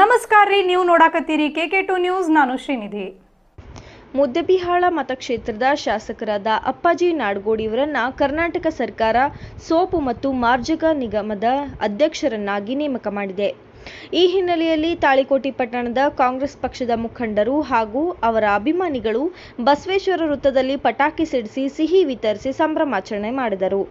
ನಮಸ್ಕಾರ ರೀ, ನೀವು ನೋಡಾಕತ್ತೀರಿ ಕೆ ಕೆ ಟು ನ್ಯೂಸ್ ನಾನು ಶ್ರೀನಿಧಿ. ಮುದ್ದೆಬಿಹಾಳ ಮತಕ್ಷೇತ್ರದ ಶಾಸಕರಾದ ಅಪ್ಪಾಜಿ ನಾಡಗೋಡಿ ಇವರನ್ನ ಕರ್ನಾಟಕ ಸರ್ಕಾರ ಸೋಪು ಮತ್ತು ಮಾರ್ಜಕ ನಿಗಮದ ಅಧ್ಯಕ್ಷರನ್ನಾಗಿ ನೇಮಕ ಮಾಡಿದೆ. ಈ ಹಿನ್ನೆಲೆಯಲ್ಲಿ ತಾಳಿಕೋಟಿ ಪಟ್ಟಣದ ಕಾಂಗ್ರೆಸ್ ಪಕ್ಷದ ಮುಖಂಡರು ಹಾಗೂ ಅವರ ಅಭಿಮಾನಿಗಳು ಬಸವೇಶ್ವರ ವೃತ್ತದಲ್ಲಿ ಪಟಾಕಿ ಸಿಡಿಸಿ ಸಿಹಿ ವಿತರಿಸಿ ಸಂಭ್ರಮಾಚರಣೆ ಮಾಡಿದರು.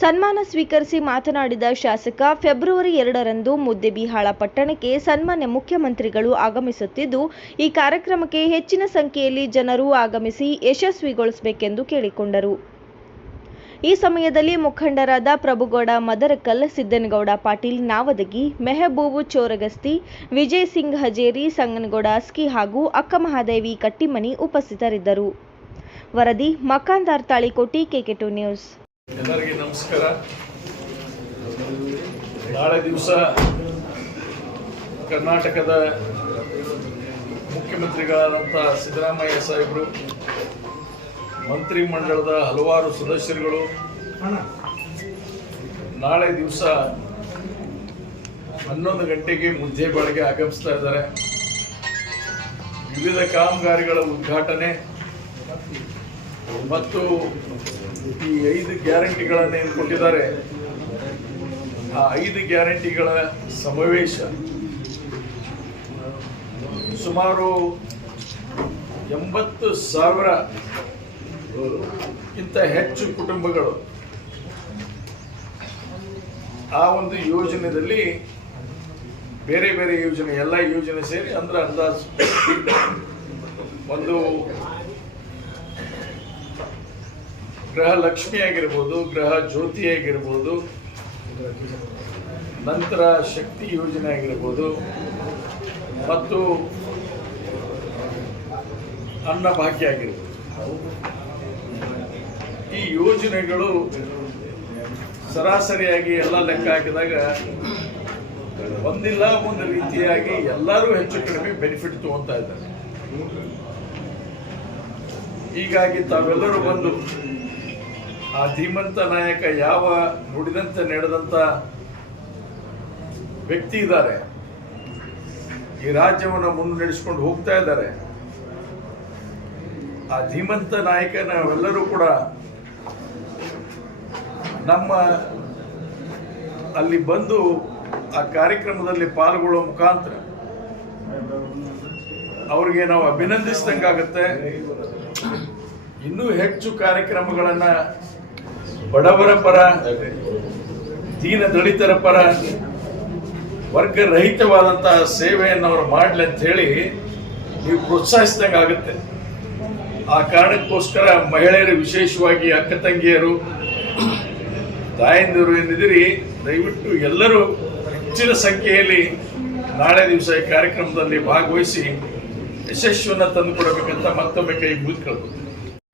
ಸನ್ಮಾನ ಸ್ವೀಕರಿಸಿ ಮಾತನಾಡಿದ ಶಾಸಕ, ಫೆಬ್ರವರಿ ಎರಡರಂದು ಮುದ್ದೆಬಿಹಾಳ ಪಟ್ಟಣಕ್ಕೆ ಸನ್ಮಾನ್ಯ ಮುಖ್ಯಮಂತ್ರಿಗಳು ಆಗಮಿಸುತ್ತಿದ್ದು, ಈ ಕಾರ್ಯಕ್ರಮಕ್ಕೆ ಹೆಚ್ಚಿನ ಸಂಖ್ಯೆಯಲ್ಲಿ ಜನರು ಆಗಮಿಸಿ ಯಶಸ್ವಿಗೊಳಿಸಬೇಕೆಂದು ಕೇಳಿಕೊಂಡರು. ಈ ಸಮಯದಲ್ಲಿ ಮುಖಂಡರಾದ ಪ್ರಭುಗೌಡ, ಮದರಕಲ್, ಸಿದ್ದನಗೌಡ, ಪಾಟೀಲ್, ನಾವದಗಿ, ಮೆಹಬೂಬು, ಚೋರಗಸ್ತಿ, ವಿಜಯ್ ಸಿಂಗ್ ಹಜೇರಿ, ಸಂಗನಗೌಡ, ಅಸ್ಕಿ ಹಾಗೂ ಅಕ್ಕಮಹಾದೇವಿ ಕಟ್ಟಿಮನಿ ಉಪಸ್ಥಿತರಿದ್ದರು. ವರದಿ ಮಕಾಂದಾರ್ ತಾಳಿಕೋಟಿ, ಕೆಕೆಟು ನ್ಯೂಸ್. ಎಲ್ಲರಿಗೆ ನಮಸ್ಕಾರ. ನಾಳೆ ದಿವಸ ಕರ್ನಾಟಕದ ಮುಖ್ಯಮಂತ್ರಿಗಳಾದಂಥ ಸಿದ್ದರಾಮಯ್ಯ ಸಾಹೇಬರು, ಮಂತ್ರಿಮಂಡಲದ ಹಲವಾರು ಸದಸ್ಯರುಗಳು, ನಾಳೆ ದಿವಸ ಹನ್ನೊಂದು ಗಂಟೆಗೆ ಮುದ್ದೇಬಾಳಿಗೆ ಆಗಮಿಸ್ತಾ ಇದ್ದಾರೆ. ವಿವಿಧ ಕಾಮಗಾರಿಗಳ ಉದ್ಘಾಟನೆ ಮತ್ತು ಈ ಐದು ಗ್ಯಾರಂಟಿಗಳನ್ನು ಏನು ಕೊಟ್ಟಿದ್ದಾರೆ? ಆ ಐದು ಗ್ಯಾರಂಟಿಗಳ ಸಮಾವೇಶ ಸುಮಾರು ಎಂಬತ್ತು ಸಾವಿರ ಕ್ಕಿಂತ ಹೆಚ್ಚು ಕುಟುಂಬಗಳು ಆ ಒಂದು ಯೋಜನೆಯಲ್ಲಿ ಬೇರೆ ಬೇರೆ ಯೋಜನೆ, ಎಲ್ಲ ಯೋಜನೆ ಸೇರಿ ಅಂದ್ರೆ ಅಂದಾಜು ಒಂದು ಗೃಹ ಲಕ್ಷ್ಮಿ ಆಗಿರ್ಬೋದು ಗ್ರಹ ಜ್ಯೋತಿ ಆಗಿರ್ಬೋದು, ನಂತರ ಶಕ್ತಿ ಯೋಜನೆ ಆಗಿರ್ಬೋದು, ಮತ್ತು ಅನ್ನಭಾಗ್ಯ ಆಗಿರ್ಬೋದು. ಈ ಯೋಜನೆಗಳು ಸರಾಸರಿಯಾಗಿ ಎಲ್ಲ ಲೆಕ್ಕ ಹಾಕಿದಾಗ ಒಂದಿಲ್ಲ, ಒಂದು ರೀತಿಯಾಗಿ ಎಲ್ಲರೂ ಹೆಚ್ಚು ಕಡಿಮೆ ಬೆನಿಫಿಟ್ ತಗೊಂತಾ ಇದ್ದಾರೆ. ಹೀಗಾಗಿ ತಾವೆಲ್ಲರೂ ಬಂದು ಆ ಧೀಮಂತ ನಾಯಕ ಯಾವ ನುಡಿದಂತೆ ನಡೆದಂತ ವ್ಯಕ್ತಿ ಇದ್ದಾರೆ, ಈ ರಾಜ್ಯವನ್ನು ಮುನ್ನಡೆಸ್ಕೊಂಡು ಹೋಗ್ತಾ ಇದ್ದಾರೆ, ಆ ಧೀಮಂತ ನಾಯಕ ನಾವೆಲ್ಲರೂ ಕೂಡ ನಮ್ಮ ಅಲ್ಲಿ ಬಂದು ಆ ಕಾರ್ಯಕ್ರಮದಲ್ಲಿ ಪಾಲ್ಗೊಳ್ಳುವ ಮುಖಾಂತರ ಅವ್ರಿಗೆ ನಾವು ಅಭಿನಂದಿಸಿದಂಗಾಗತ್ತೆ. ಇನ್ನೂ ಹೆಚ್ಚು ಕಾರ್ಯಕ್ರಮಗಳನ್ನ ಬಡವರ ಪರ, ದೀನ ದಲಿತರ ಪರ, ವರ್ಗರಹಿತವಾದಂತಹ ಸೇವೆಯನ್ನು ಅವರು ಮಾಡಲಿ ಅಂತ ಹೇಳಿ ನೀವು ಪ್ರೋತ್ಸಾಹಿಸಿದಂಗೆ ಆಗುತ್ತೆ. ಆ ಕಾರಣಕ್ಕೋಸ್ಕರ ಮಹಿಳೆಯರು ವಿಶೇಷವಾಗಿ ಅಕ್ಕ ತಂಗಿಯರು, ತಾಯಂದಿರು ಏನಿದ್ದೀರಿ ದಯವಿಟ್ಟು ಎಲ್ಲರೂ ಹೆಚ್ಚಿನ ಸಂಖ್ಯೆಯಲ್ಲಿ ನಾಳೆ ದಿವಸ ಈ ಕಾರ್ಯಕ್ರಮದಲ್ಲಿ ಭಾಗವಹಿಸಿ ಯಶಸ್ಸನ್ನು ತಂದುಕೊಡಬೇಕಂತ ಮತ್ತೊಮ್ಮೆ ಕೈ ಮುಗಿದು